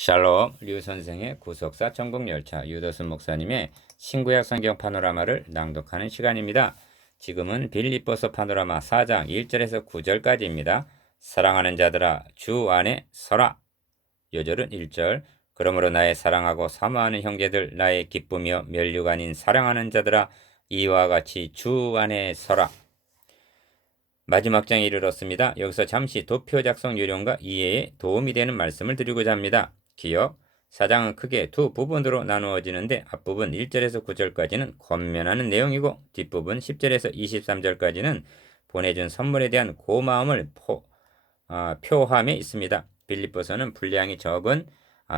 샬롬, 류 선생의 구속사 천국열차 유도순 목사님의 신구약 성경 파노라마를 낭독하는 시간입니다. 지금은 빌립보서 파노라마 4장 1절에서 9절까지입니다. 사랑하는 자들아 주 안에 서라. 요절은 1절. 그러므로 나의 사랑하고 사모하는 형제들 나의 기쁨이여 면류관인 사랑하는 자들아 이와 같이 주 안에 서라. 마지막 장에 이르렀습니다. 여기서 잠시 도표 작성 요령과 이해에 도움이 되는 말씀을 드리고자 합니다. 기억, 사장은 크게 두 부분으로 나누어지는데 앞부분 1절에서 9절까지는 권면하는 내용이고 뒷부분 10절에서 23절까지는 보내준 선물에 대한 고마움을 표함에 있습니다. 빌립보서는 분량이 적은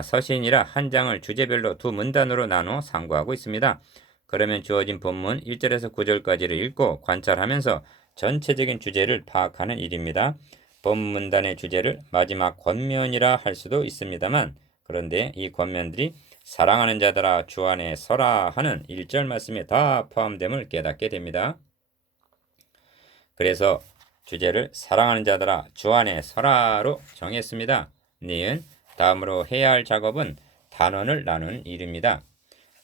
서신이라 한 장을 주제별로 두 문단으로 나눠 상고하고 있습니다. 그러면 주어진 본문 1절에서 9절까지를 읽고 관찰하면서 전체적인 주제를 파악하는 일입니다. 본문단의 주제를 마지막 권면이라 할 수도 있습니다만 그런데 이 권면들이 사랑하는 자들아 주 안에 서라 하는 1절 말씀에 다 포함됨을 깨닫게 됩니다. 그래서 주제를 사랑하는 자들아 주 안에 서라로 정했습니다. 니은 다음으로 해야 할 작업은 단원을 나눈 일입니다.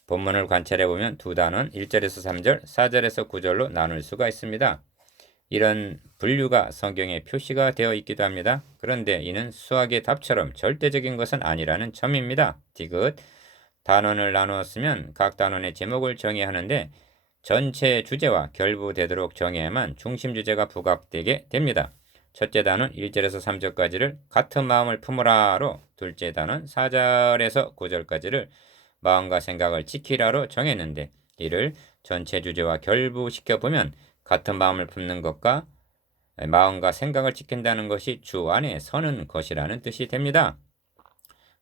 본문을 관찰해보면 두 단원 1절에서 3절, 4절에서 9절로 나눌 수가 있습니다. 이런 분류가 성경에 표시가 되어 있기도 합니다. 그런데 이는 수학의 답처럼 절대적인 것은 아니라는 점입니다. 디귿 단원을 나누었으면 각 단원의 제목을 정해야 하는데 전체 주제와 결부되도록 정해야만 중심 주제가 부각되게 됩니다. 첫째 단원 1절에서 3절까지를 같은 마음을 품으라로, 둘째 단원 4절에서 9절까지를 마음과 생각을 지키라로 정했는데 이를 전체 주제와 결부시켜보면 같은 마음을 품는 것과 마음과 생각을 지킨다는 것이 주 안에 서는 것이라는 뜻이 됩니다.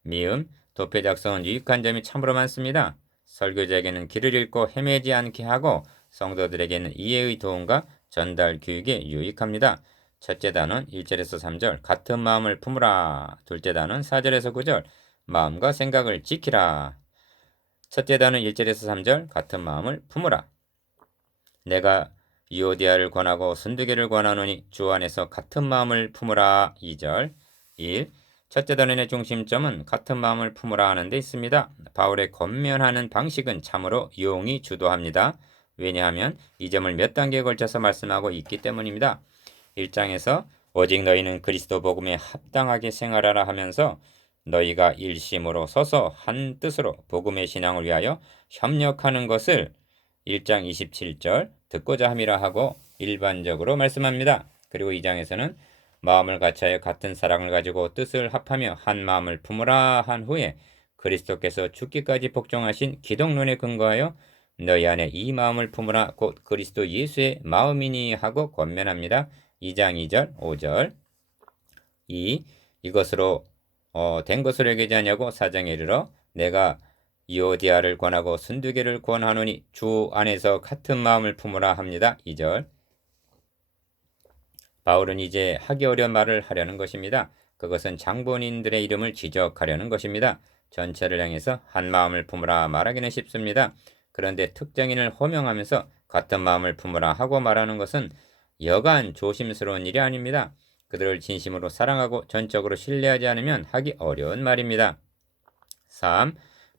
미음, 도표 작성은 유익한 점이 참으로 많습니다. 설교자에게는 길을 잃고 헤매지 않게 하고 성도들에게는 이해의 도움과 전달 교육에 유익합니다. 첫째 단원 1절에서 3절 같은 마음을 품으라. 둘째 단원 4절에서 9절 마음과 생각을 지키라. 첫째 단원 1절에서 3절 같은 마음을 품으라. 내가 유오디아를 권하고 순두개를 권하노니 주 안에서 같은 마음을 품으라. 2절 1. 첫째 단원의 중심점은 같은 마음을 품으라 하는 데 있습니다. 바울의 권면하는 방식은 참으로 용이 주도합니다. 왜냐하면 이 점을 몇 단계에 걸쳐서 말씀하고 있기 때문입니다. 1장에서 오직 너희는 그리스도 복음에 합당하게 생활하라 하면서 너희가 일심으로 서서 한 뜻으로 복음의 신앙을 위하여 협력하는 것을 1장 27절 듣고자 함이라 하고 일반적으로 말씀합니다. 그리고 2장에서는 마음을 같이하여 같은 사랑을 가지고 뜻을 합하며 한 마음을 품으라 한 후에 그리스도께서 죽기까지 복종하신 기독론에 근거하여 너희 안에 이 마음을 품으라 곧 그리스도 예수의 마음이니 하고 권면합니다. 2장 2절 5절 이것으로 된 것으로 여기지 아니하고 4장에 이르러 내가 이오디아를 권하고 순두개를 권하노니 주 안에서 같은 마음을 품으라 합니다. 2절 바울은 이제 하기 어려운 말을 하려는 것입니다. 그것은 장본인들의 이름을 지적하려는 것입니다. 전체를 향해서 한 마음을 품으라 말하기는 쉽습니다. 그런데 특정인을 호명하면서 같은 마음을 품으라 하고 말하는 것은 여간 조심스러운 일이 아닙니다. 그들을 진심으로 사랑하고 전적으로 신뢰하지 않으면 하기 어려운 말입니다. 3.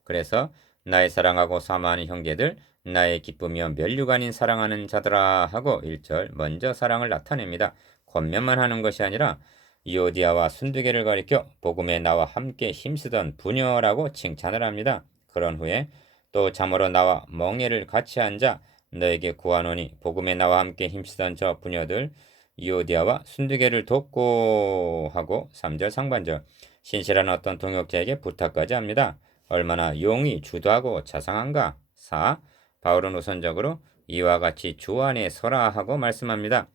그래서 나의 사랑하고 사모하는 형제들 나의 기쁨이여 면류관인 사랑하는 자들아 하고 1절 먼저 사랑을 나타냅니다. 권면만 하는 것이 아니라 이오디아와 순두개를 가리켜 복음에 나와 함께 힘쓰던 부녀라고 칭찬을 합니다. 그런 후에 또 참으로 나와 멍에를 같이 앉아 너에게 구하노니 복음에 나와 함께 힘쓰던 저 부녀들 이오디아와 순두개를 돕고 하고 3절 상반절 신실한 어떤 동역자에게 부탁까지 합니다. 얼마나 용이 주도하고 자상한가. 4. 바울은 우선적으로 이와 같이 주 안에 서라 하고 말씀합니다.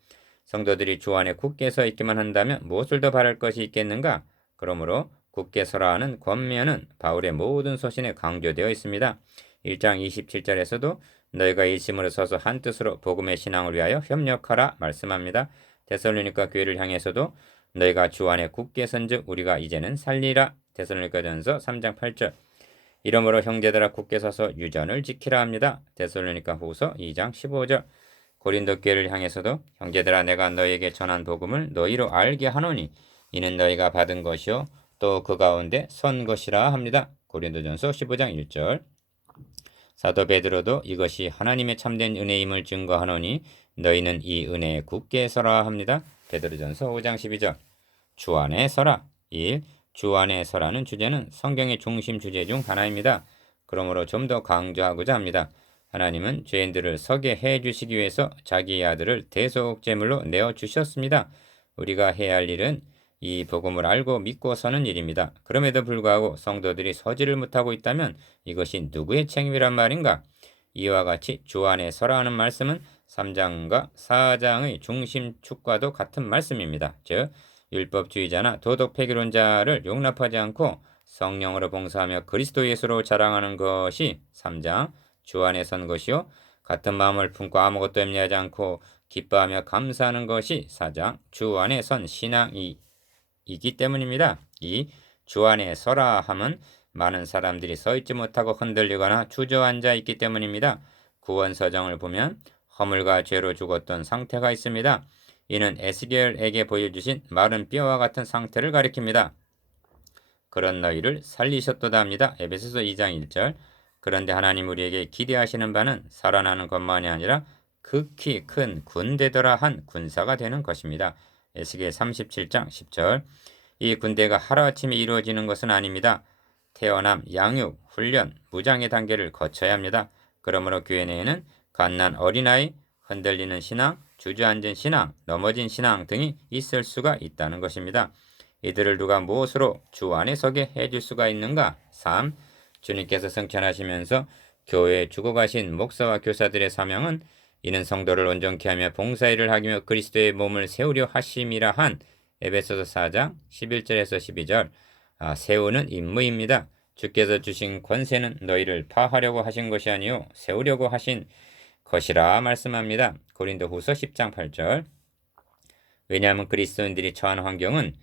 성도들이 주 안에 굳게 서 있기만 한다면 무엇을 더 바랄 것이 있겠는가? 그러므로 굳게 서라 하는 권면은 바울의 모든 서신에 강조되어 있습니다. 1장 27절에서도 너희가 일심으로 서서 한 뜻으로 복음의 신앙을 위하여 협력하라 말씀합니다. 데살로니가 교회를 향해서도 너희가 주 안에 굳게 선즉 우리가 이제는 살리라. 데살로니가전서 3장 8절 이러므로 형제들아 굳게 서서 유전을 지키라 합니다. 데살로니가 후서 2장 15절 고린도 교회를 향해서도 형제들아 내가 너희에게 전한 복음을 너희로 알게 하노니 이는 너희가 받은 것이요 또 그 가운데 선 것이라 합니다. 고린도전서 15장 1절. 사도 베드로도 이것이 하나님의 참된 은혜임을 증거하노니 너희는 이 은혜에 굳게 서라 합니다. 베드로전서 5장 12절. 주 안에 서라. 1. 주 안에 서라는 주제는 성경의 중심 주제 중 하나입니다. 그러므로 좀 더 강조하고자 합니다. 하나님은 죄인들을 서게 해 주시기 위해서 자기의 아들을 대속 제물로 내어 주셨습니다. 우리가 해야 할 일은 이 복음을 알고 믿고 서는 일입니다. 그럼에도 불구하고 성도들이 서지를 못하고 있다면 이것이 누구의 책임이란 말인가? 이와 같이 주 안에 서라 하는 말씀은 3장과 4장의 중심 축과도 같은 말씀입니다. 즉 율법주의자나 도덕 폐기론자를 용납하지 않고 성령으로 봉사하며 그리스도 예수로 자랑하는 것이 3장 주 안에 선 것이요 같은 마음을 품고 아무것도 염려하지 않고 기뻐하며 감사하는 것이 4장 주 안에 선 신앙이기 때문입니다. 이 주 안에 서라 함은 많은 사람들이 서 있지 못하고 흔들리거나 주저앉아 있기 때문입니다. 구원서정을 보면 허물과 죄로 죽었던 상태가 있습니다. 이는 에스겔에게 보여주신 마른 뼈와 같은 상태를 가리킵니다. 그런 너희를 살리셨도다 합니다. 에베소서 2장 1절. 그런데 하나님 우리에게 기대하시는 바는 살아나는 것만이 아니라 극히 큰 군대더라 한 군사가 되는 것입니다. 에스겔 37장 10절. 이 군대가 하루아침에 이루어지는 것은 아닙니다. 태어남, 양육, 훈련, 무장의 단계를 거쳐야 합니다. 그러므로 교회 내에는 갓난 어린아이, 흔들리는 신앙, 주저앉은 신앙, 넘어진 신앙 등이 있을 수가 있다는 것입니다. 이들을 누가 무엇으로 주 안에 서게 해줄 수가 있는가? 3. 주님께서 승천하시면서 교회에 죽어가신 목사와 교사들의 사명은 이는 성도를 온전케 하며 봉사일을 하기며 그리스도의 몸을 세우려 하심이라 한 에베소서 4장 11절에서 12절. 세우는 임무입니다. 주께서 주신 권세는 너희를 파하려고 하신 것이 아니요 세우려고 하신 것이라 말씀합니다. 고린도후서 10장 8절. 왜냐하면 그리스도인들이 처한 환경은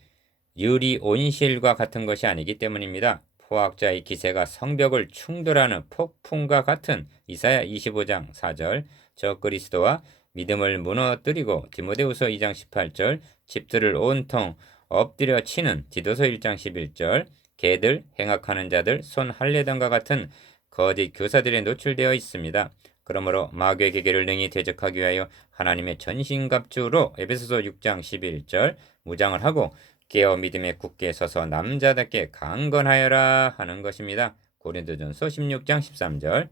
유리 온실과 같은 것이 아니기 때문입니다. 포악자의 기세가 성벽을 충돌하는 폭풍과 같은 이사야 25장 4절. 저 그리스도와 믿음을 무너뜨리고 디모데후서 2장 18절. 집들을 온통 엎드려 치는 디도서 1장 11절. 개들, 행악하는 자들, 손 할례당과 같은 거짓 교사들에 노출되어 있습니다. 그러므로 마귀의 계계를 능히 대적하기 위하여 하나님의 전신갑주로 에베소서 6장 11절 무장을 하고 깨어 믿음에 굳게 서서 남자답게 강건하여라 하는 것입니다. 고린도전서 16장 13절.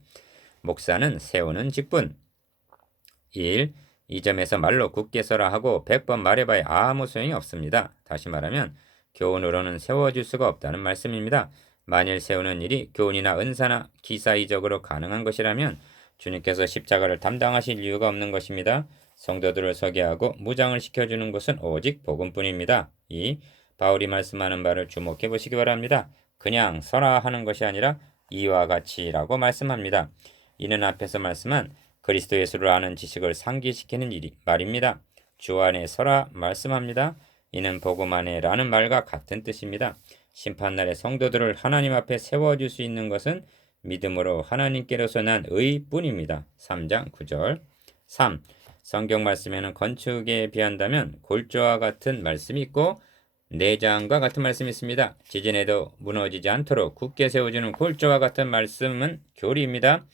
목사는 세우는 직분. 1. 이 점에서 말로 굳게 서라 하고 100번 말해봐야 아무 소용이 없습니다. 다시 말하면 교훈으로는 세워줄 수가 없다는 말씀입니다. 만일 세우는 일이 교훈이나 은사나 기사이적으로 가능한 것이라면 주님께서 십자가를 담당하실 이유가 없는 것입니다. 성도들을 서게 하고 무장을 시켜주는 것은 오직 복음뿐입니다. 2. 바울이 말씀하는 바를 주목해 보시기 바랍니다. 그냥 서라 하는 것이 아니라 이와 같이라고 말씀합니다. 이는 앞에서 말씀한 그리스도 예수를 아는 지식을 상기시키는 말입니다. 주 안에 서라 말씀합니다. 이는 복음 안에 라는 말과 같은 뜻입니다. 심판날에 성도들을 하나님 앞에 세워줄 수 있는 것은 믿음으로 하나님께로서 난 의뿐입니다. 3장 9절. 3. 성경 말씀에는 건축에 비한다면 골조와 같은 말씀이 있고 내장과 같은 말씀이 있습니다. 지진에도 무너지지 않도록 굳게 세워주는 골조와 같은 말씀은 교리입니다.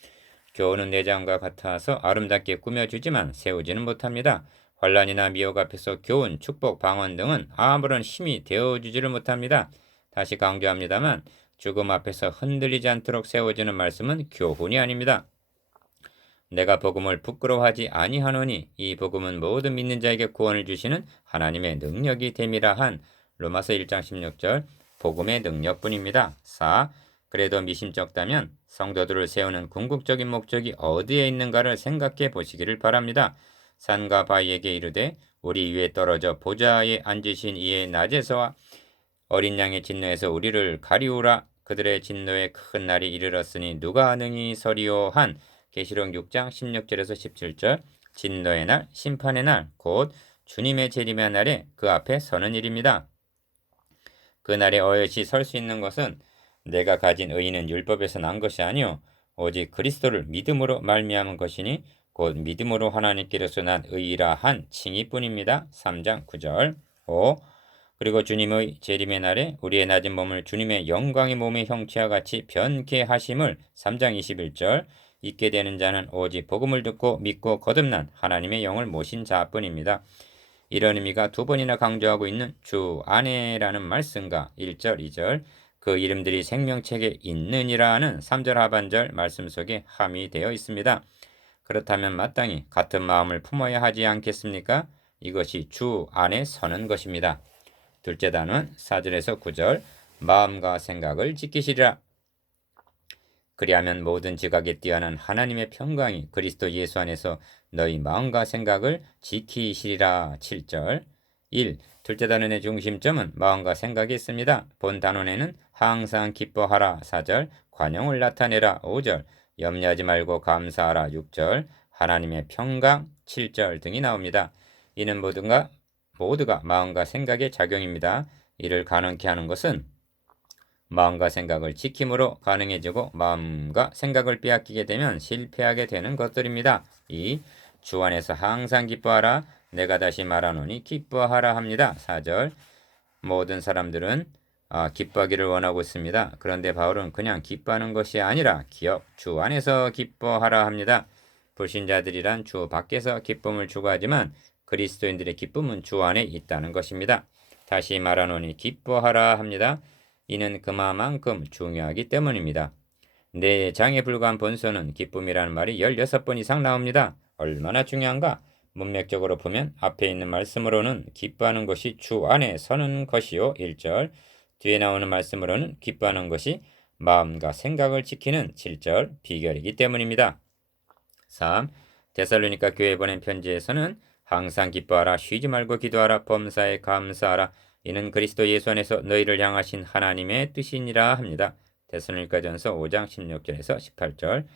교훈은 내장과 같아서 아름답게 꾸며주지만 세우지는 못합니다. 환란이나 미혹 앞에서 교훈, 축복, 방언 등은 아무런 힘이 되어주지를 못합니다. 다시 강조합니다만 죽음 앞에서 흔들리지 않도록 세워지는 말씀은 교훈이 아닙니다. 내가 복음을 부끄러워하지 아니하노니 이 복음은 모든 믿는 자에게 구원을 주시는 하나님의 능력이 됨이라 한 로마서 1장 16절 복음의 능력뿐입니다. 4. 그래도 미심쩍다면 성도들을 세우는 궁극적인 목적이 어디에 있는가를 생각해 보시기를 바랍니다. 산과 바위에게 이르되 우리 위에 떨어져 보좌에 앉으신 이의 낮에서와 어린 양의 진노에서 우리를 가리우라. 그들의 진노의 큰 날이 이르렀으니 누가 능히 서리오 한 계시록 6장 16절에서 17절. 진노의 날, 심판의 날, 곧 주님의 재림의 날에 그 앞에 서는 일입니다. 그 날에 어여시 설 수 있는 것은 내가 가진 의는 율법에서 난 것이 아니요 오직 그리스도를 믿음으로 말미암은 것이니 곧 믿음으로 하나님께로서 난 의라 한 칭의뿐입니다. 3장 9절. 5. 그리고 주님의 재림의 날에 우리의 낮은 몸을 주님의 영광의 몸의 형체와 같이 변케 하심을 3장 21절 있게 되는 자는 오직 복음을 듣고 믿고 거듭난 하나님의 영을 모신 자뿐입니다. 이런 의미가 두 번이나 강조하고 있는 주 안에라는 말씀과 1절, 2절 그 이름들이 생명책에 있느니라는 3절 하반절 말씀 속에 함의되어 있습니다. 그렇다면 마땅히 같은 마음을 품어야 하지 않겠습니까? 이것이 주 안에 서는 것입니다. 둘째 단원 4절에서 9절 마음과 생각을 지키시리라. 그리하면 모든 지각에 뛰어난 하나님의 평강이 그리스도 예수 안에서 너희 마음과 생각을 지키시리라. 7절 1. 둘째 단원의 중심점은 마음과 생각이 있습니다. 본 단원에는 항상 기뻐하라 4절, 관용을 나타내라 5절, 염려하지 말고 감사하라 6절, 하나님의 평강 7절 등이 나옵니다. 이는 모두가 마음과 생각의 작용입니다. 이를 가능케 하는 것은 마음과 생각을 지킴으로 가능해지고 마음과 생각을 빼앗기게 되면 실패하게 되는 것들입니다. 2. 주 안에서 항상 기뻐하라. 내가 다시 말하노니 기뻐하라 합니다. 4절 모든 사람들은 기뻐하기를 원하고 있습니다. 그런데 바울은 그냥 기뻐하는 것이 아니라 주 안에서 기뻐하라 합니다. 불신자들이란 주 밖에서 기쁨을 추구하지만 그리스도인들의 기쁨은 주 안에 있다는 것입니다. 다시 말하노니 기뻐하라 합니다. 이는 그만큼 중요하기 때문입니다. 내 장에 불과한 본서는 기쁨이라는 말이 16번 이상 나옵니다. 얼마나 중요한가? 문맥적으로 보면 앞에 있는 말씀으로는 기뻐하는 것이 주 안에 서는 것이요 1절, 뒤에 나오는 말씀으로는 기뻐하는 것이 마음과 생각을 지키는 7절 비결이기 때문입니다. 3. 데살로니가 교회에 보낸 편지에서는 항상 기뻐하라, 쉬지 말고 기도하라, 범사에 감사하라, 이는 그리스도 예수 안에서 너희를 향하신 하나님의 뜻이니라 합니다. 데살로니가전서 5장 16절에서 18절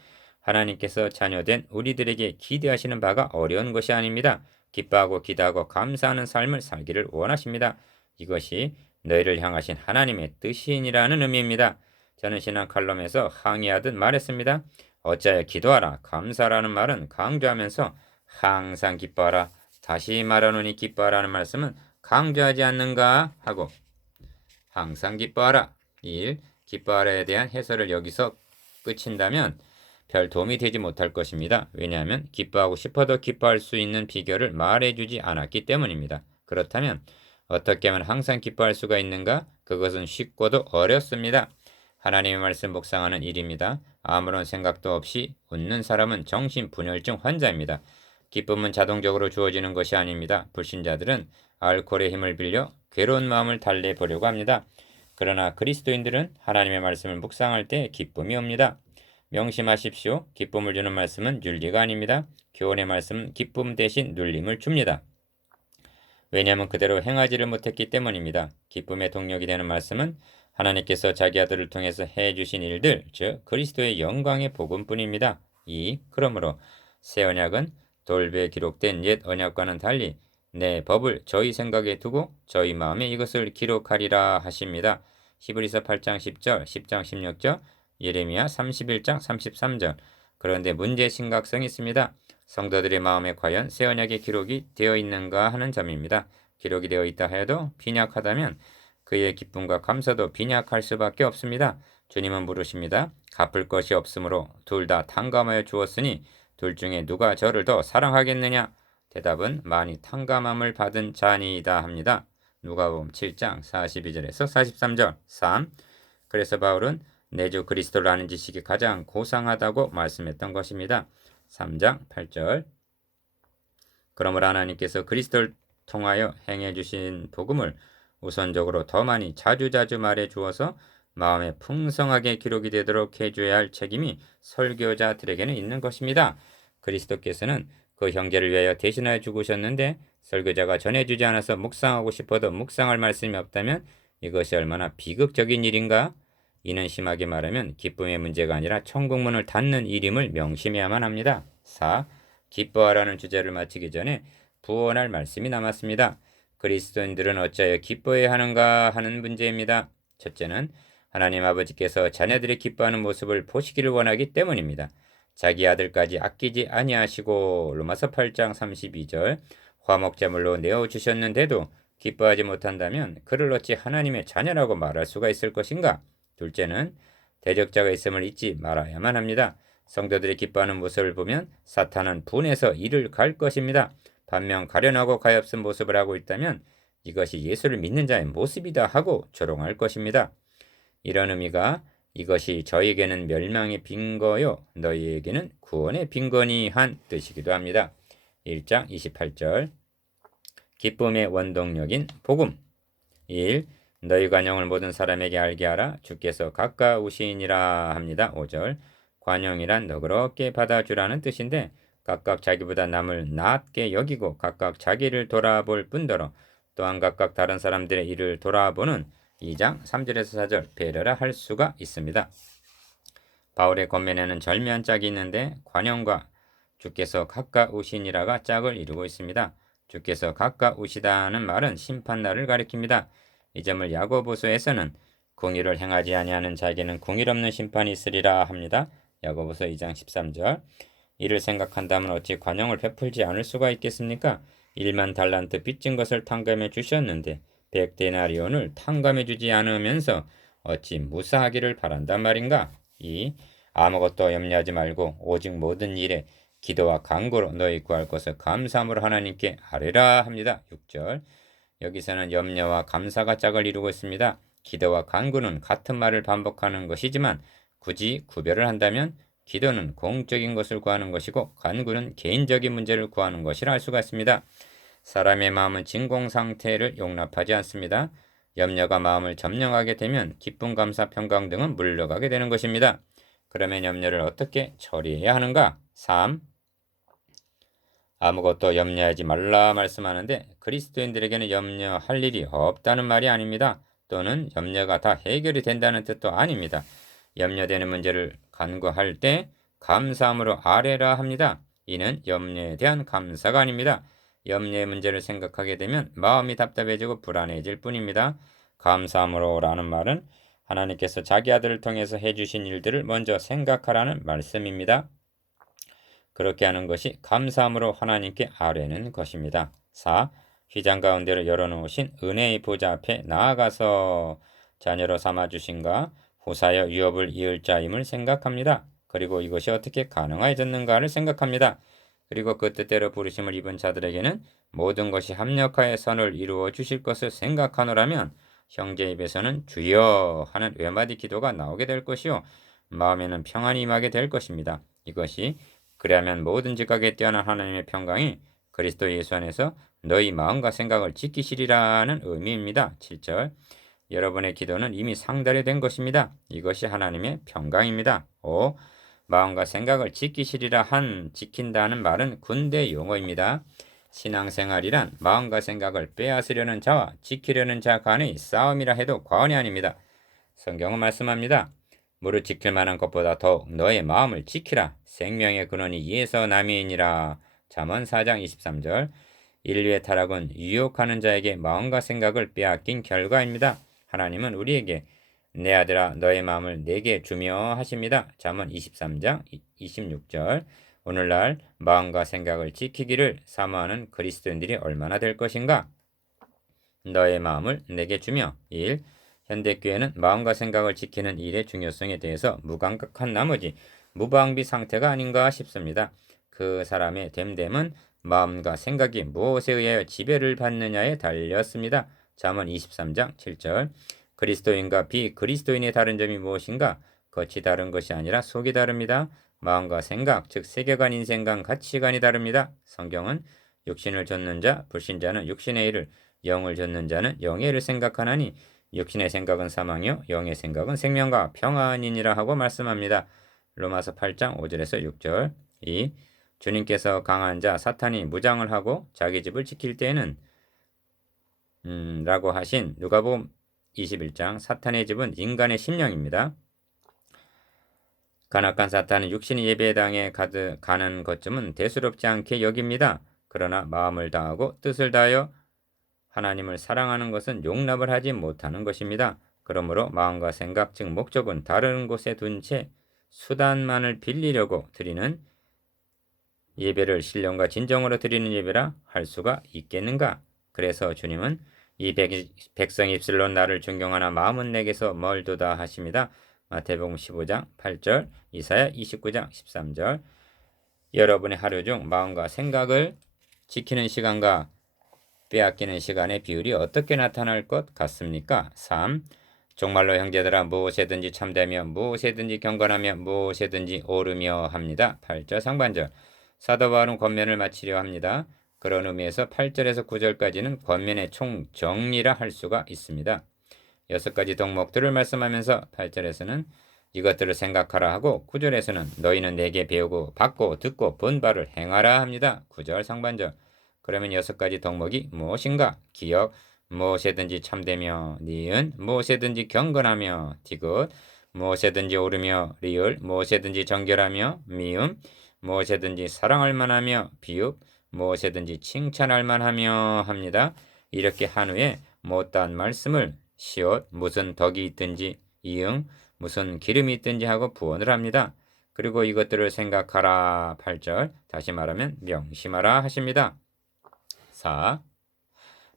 하나님께서 자녀된 우리들에게 기대하시는 바가 어려운 것이 아닙니다. 기뻐하고 기도하고 감사하는 삶을 살기를 원하십니다. 이것이 너희를 향하신 하나님의 뜻이니라는 의미입니다. 저는 신앙 칼럼에서 항의하듯 말했습니다. 어찌하여 기도하라, 감사라는 말은 강조하면서 항상 기뻐하라, 다시 말하노니 기뻐하라는 말씀은 강조하지 않는가 하고 항상 기뻐하라 1. 기뻐하라에 대한 해설을 여기서 끝인다면 별 도움이 되지 못할 것입니다. 왜냐하면 기뻐하고 싶어도 기뻐할 수 있는 비결을 말해주지 않았기 때문입니다. 그렇다면 어떻게 하면 항상 기뻐할 수가 있는가? 그것은 쉽고도 어렵습니다. 하나님의 말씀 묵상하는 일입니다. 아무런 생각도 없이 웃는 사람은 정신분열증 환자입니다. 기쁨은 자동적으로 주어지는 것이 아닙니다. 불신자들은 알코올의 힘을 빌려 괴로운 마음을 달래보려고 합니다. 그러나 그리스도인들은 하나님의 말씀을 묵상할 때 기쁨이 옵니다. 명심하십시오. 기쁨을 주는 말씀은 윤리가 아닙니다. 교훈의 말씀은 기쁨 대신 눌림을 줍니다. 왜냐하면 그대로 행하지를 못했기 때문입니다. 기쁨의 동력이 되는 말씀은 하나님께서 자기 아들을 통해서 해주신 일들, 즉 그리스도의 영광의 복음뿐입니다. 2. 그러므로 새 언약은 돌배에 기록된 옛 언약과는 달리 내 법을 저희 생각에 두고 저희 마음에 이것을 기록하리라 하십니다. 히브리서 8장 10절, 10장 16절, 예레미야 31장 33절. 그런데 문제 심각성이 있습니다. 성도들의 마음에 과연 새 언약의 기록이 되어 있는가 하는 점입니다. 기록이 되어 있다 해도 빈약하다면 그의 기쁨과 감사도 빈약할 수밖에 없습니다. 주님은 물으십니다. 갚을 것이 없으므로 둘 다 탕감하여 주었으니 둘 중에 누가 저를 더 사랑하겠느냐? 대답은 많이 탕감함을 받은 자니이다 합니다. 누가복음 7장 42절에서 43절 3. 그래서 바울은 내 주 그리스도를 아는 지식이 가장 고상하다고 말씀했던 것입니다. 3장 8절 그러므로 하나님께서 그리스도를 통하여 행해 주신 복음을 우선적으로 더 많이 자주자주 말해 주어서 마음에 풍성하게 기록이 되도록 해줘야 할 책임이 설교자들에게는 있는 것입니다. 그리스도께서는 그 형제를 위하여 대신하여 죽으셨는데 설교자가 전해주지 않아서 묵상하고 싶어도 묵상할 말씀이 없다면 이것이 얼마나 비극적인 일인가? 이는 심하게 말하면 기쁨의 문제가 아니라 천국문을 닫는 일임을 명심해야만 합니다. 4. 기뻐하라는 주제를 마치기 전에 부언할 말씀이 남았습니다. 그리스도인들은 어찌하여 기뻐해야 하는가 하는 문제입니다. 첫째는 하나님 아버지께서 자녀들이 기뻐하는 모습을 보시기를 원하기 때문입니다. 자기 아들까지 아끼지 아니하시고 로마서 8장 32절 화목제물로 내어주셨는데도 기뻐하지 못한다면 그를 어찌 하나님의 자녀라고 말할 수가 있을 것인가? 둘째는 대적자가 있음을 잊지 말아야만 합니다. 성도들이 기뻐하는 모습을 보면 사탄은 분해서 이를 갈 것입니다. 반면 가련하고 가엾은 모습을 하고 있다면 이것이 예수를 믿는 자의 모습이다 하고 조롱할 것입니다. 이런 의미가 이것이 저에게는 멸망의 빈거요 너희에게는 구원의 빈거니 한 뜻이기도 합니다. 1장 28절 기쁨의 원동력인 복음 1. 너희 관용을 모든 사람에게 알게 하라 주께서 가까우시니라 합니다. 5절 관용이란 너그럽게 받아주라는 뜻인데 각각 자기보다 남을 낮게 여기고 각각 자기를 돌아볼 뿐더러 또한 각각 다른 사람들의 일을 돌아보는 2장 3절에서 4절 배려라 할 수가 있습니다. 바울의 권면에는 절묘한 짝이 있는데 관용과 주께서 가까우시니라가 짝을 이루고 있습니다. 주께서 가까우시다는 말은 심판날을 가리킵니다. 이 점을 야고보서에서는 공의를 행하지 아니하는 자에게는 공의롭는 심판이 있으리라 합니다. 야고보서 2장 13절 이를 생각한다면 어찌 관용을 베풀지 않을 수가 있겠습니까? 1만 달란트 빚진 것을 탕감해 주셨는데 100데나리온을 탕감해 주지 않으면서 어찌 무사하기를 바란단 말인가? 2. 아무것도 염려하지 말고 오직 모든 일에 기도와 간구로 너희 구할 것을 감사함으로 하나님께 아뢰라 합니다. 6절 여기서는 염려와 감사가 짝을 이루고 있습니다. 기도와 간구는 같은 말을 반복하는 것이지만 굳이 구별을 한다면 기도는 공적인 것을 구하는 것이고 간구는 개인적인 문제를 구하는 것이라 할 수가 있습니다. 사람의 마음은 진공 상태를 용납하지 않습니다. 염려가 마음을 점령하게 되면 기쁨, 감사, 평강 등은 물러가게 되는 것입니다. 그러면 염려를 어떻게 처리해야 하는가? 3. 아무것도 염려하지 말라 말씀하는데 그리스도인들에게는 염려할 일이 없다는 말이 아닙니다. 또는 염려가 다 해결이 된다는 뜻도 아닙니다. 염려되는 문제를 간구할 때 감사함으로 아뢰라 합니다. 이는 염려에 대한 감사가 아닙니다. 염려의 문제를 생각하게 되면 마음이 답답해지고 불안해질 뿐입니다. 감사함으로라는 말은 하나님께서 자기 아들을 통해서 해주신 일들을 먼저 생각하라는 말씀입니다. 그렇게 하는 것이 감사함으로 하나님께 아뢰는 것입니다. 4. 휘장 가운데로 열어놓으신 은혜의 보좌 앞에 나아가서 자녀로 삼아주신가 후사여 유업을 이을 자임을 생각합니다. 그리고 이것이 어떻게 가능해졌는가를 생각합니다. 그리고 그 뜻대로 부르심을 입은 자들에게는 모든 것이 합력하여 선을 이루어 주실 것을 생각하노라면 형제 입에서는 주여 하는 외마디 기도가 나오게 될 것이요 마음에는 평안이 임하게 될 것입니다. 이것이 그리하면 모든 지각에 뛰어난 하나님의 평강이 그리스도 예수 안에서 너희 마음과 생각을 지키시리라는 의미입니다. 7절 여러분의 기도는 이미 상달이 된 것입니다. 이것이 하나님의 평강입니다. 5. 마음과 생각을 지키시리라 한 지킨다는 말은 군대 용어입니다. 신앙생활이란 마음과 생각을 빼앗으려는 자와 지키려는 자 간의 싸움이라 해도 과언이 아닙니다. 성경은 말씀합니다. 무릇 지킬 만한 것보다 더욱 너의 마음을 지키라. 생명의 근원이 이에서 남이니라. 잠언 4장 23절 인류의 타락은 유혹하는 자에게 마음과 생각을 빼앗긴 결과입니다. 하나님은 우리에게 내 아들아 너의 마음을 내게 주며 하십니다. 잠언 23장 26절 오늘날 마음과 생각을 지키기를 사모하는 그리스도인들이 얼마나 될 것인가? 너의 마음을 내게 주며 1. 현대교회는 마음과 생각을 지키는 일의 중요성에 대해서 무감각한 나머지 무방비 상태가 아닌가 싶습니다. 그 사람의 됨됨은 마음과 생각이 무엇에 의하여 지배를 받느냐에 달렸습니다. 잠언 23장 7절 그리스도인과 비그리스도인의 다른 점이 무엇인가? 겉이 다른 것이 아니라 속이 다릅니다. 마음과 생각, 즉 세계관, 인생관, 가치관이 다릅니다. 성경은 육신을 좇는 자, 불신자는 육신의 일을, 영을 좇는 자는 영의 일을 생각하나니 육신의 생각은 사망이요 영의 생각은 생명과 평안이니라 하고 말씀합니다. 로마서 8장 5절에서 6절 2. 주님께서 강한 자 사탄이 무장을 하고 자기 집을 지킬 때에는 라고 하신 누가복음 21장 사탄의 집은 인간의 심령입니다. 간악한 사탄은 육신의 예배에 당해 가는 것쯤은 대수롭지 않게 여깁니다. 그러나 마음을 다하고 뜻을 다하여 하나님을 사랑하는 것은 용납을 하지 못하는 것입니다. 그러므로 마음과 생각 즉 목적은 다른 곳에 둔 채 수단만을 빌리려고 드리는 예배를 신령과 진정으로 드리는 예배라 할 수가 있겠는가? 그래서 주님은 이 백성 입술로 나를 존경하나 마음은 내게서 멀도다 하십니다. 마태복음 15장 8절, 이사야 29장 13절. 여러분의 하루 중 마음과 생각을 지키는 시간과 빼앗기는 시간의 비율이 어떻게 나타날 것 같습니까? 3. 정말로 형제들아 무엇에든지 참되며 무엇에든지 경건하며 무엇에든지 오르며 합니다. 8절 상반절. 사도 바울은 권면을 마치려 합니다. 그런 의미에서 8절에서 9절까지는 권면의 총정리라 할 수가 있습니다. 6가지 덕목들을 말씀하면서 8절에서는 이것들을 생각하라 하고 9절에서는 너희는 내게 배우고 받고 듣고 본 바를 행하라 합니다. 9절 상반절. 그러면 6가지 덕목이 무엇인가? 기억, 무엇에든지 참되며, 니은, 무엇에든지 경건하며, 디귿, 무엇에든지 오르며, 리을, 무엇에든지 정결하며, 미음, 무엇에든지 사랑할 만하며, 비읍, 무엇에든지 칭찬할 만하며 합니다. 이렇게 한 후에 못다한 말씀을 시옷, 무슨 덕이 있든지, 이응, 무슨 기름이 있든지 하고 부언을 합니다. 그리고 이것들을 생각하라 8절, 다시 말하면 명심하라 하십니다. 4.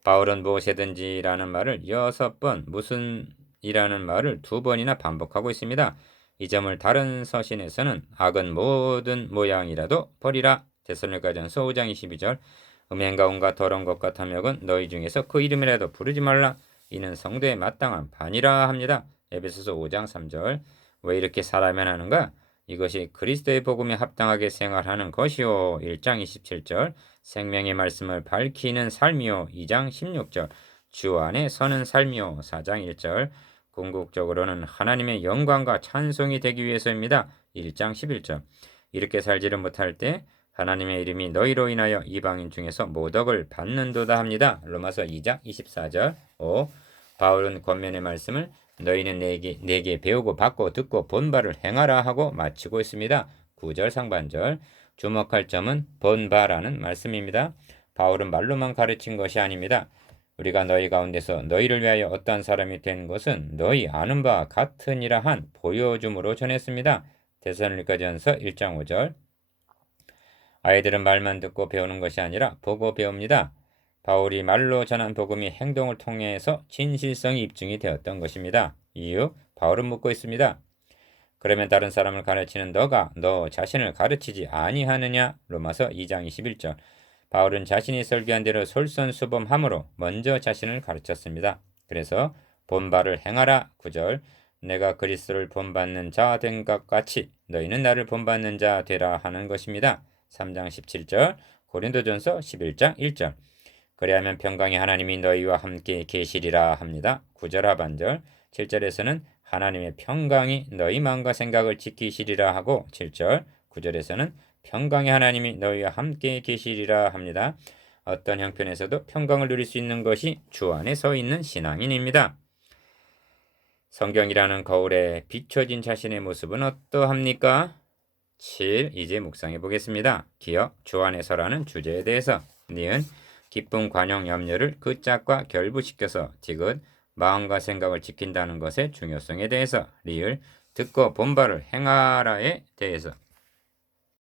바울은 무엇이든지라는 말을 6번, 무슨이라는 말을 2번이나 반복하고 있습니다. 이 점을 다른 서신에서는 악은 모든 모양이라도 버리라. 데살로니가전서 5장 22절. 음행과 온갖 더러운 것과 탐욕은 너희 중에서 그 이름이라도 부르지 말라. 이는 성도의 마땅한 반이라 합니다. 에베소서 5장 3절. 왜 이렇게 살아야만 하는가? 이것이 그리스도의 복음에 합당하게 생활하는 것이요. 1장 27절. 생명의 말씀을 밝히는 삶이요. 2장 16절. 주 안에 서는 삶이요. 4장 1절. 궁극적으로는 하나님의 영광과 찬송이 되기 위해서입니다. 1장 11절. 이렇게 살지를 못할 때 하나님의 이름이 너희로 인하여 이방인 중에서 모독을 받는도다 합니다. 로마서 2장 24절. 5. 바울은 권면의 말씀을 너희는 내게 배우고 받고 듣고 본 바를 행하라 하고 마치고 있습니다. 9절 상반절. 주목할 점은 본 바라는 말씀입니다. 바울은 말로만 가르친 것이 아닙니다. 우리가 너희 가운데서 너희를 위하여 어떠한 사람이 된 것은 너희 아는 바와 같으니라 한 보여줌으로 전했습니다. 데살로니가전서 1장 5절. 아이들은 말만 듣고 배우는 것이 아니라 보고 배웁니다. 바울이 말로 전한 복음이 행동을 통해서 진실성이 입증이 되었던 것입니다. 이유, 바울은 묻고 있습니다. 그러면 다른 사람을 가르치는 너가 너 자신을 가르치지 아니하느냐? 로마서 2장 21절. 바울은 자신이 설교한 대로 솔선수범함으로 먼저 자신을 가르쳤습니다. 그래서 본바를 행하라 9절. 내가 그리스도를 본받는 자 된 것 같이 너희는 나를 본받는 자 되라 하는 것입니다. 3장 17절. 고린도전서 11장 1절. 그리하면 평강의 하나님이 너희와 함께 계시리라 합니다. 9절 하반절. 7절에서는 하나님의 평강이 너희 마음과 생각을 지키시리라 하고 7절, 9절에서는 평강의 하나님이 너희와 함께 계시리라 합니다. 어떤 형편에서도 평강을 누릴 수 있는 것이 주 안에 서 있는 신앙인입니다. 성경이라는 거울에 비춰진 자신의 모습은 어떠합니까? 7. 이제 묵상해 보겠습니다. 기억, 주 안에 서라는 주제에 대해서. 니은, 기쁨, 관용, 염려를 그 짝과 결부시켜서 디귿, 마음과 생각을 지킨다는 것의 중요성에 대해서. 리을, 듣고 본바를 행하라에 대해서.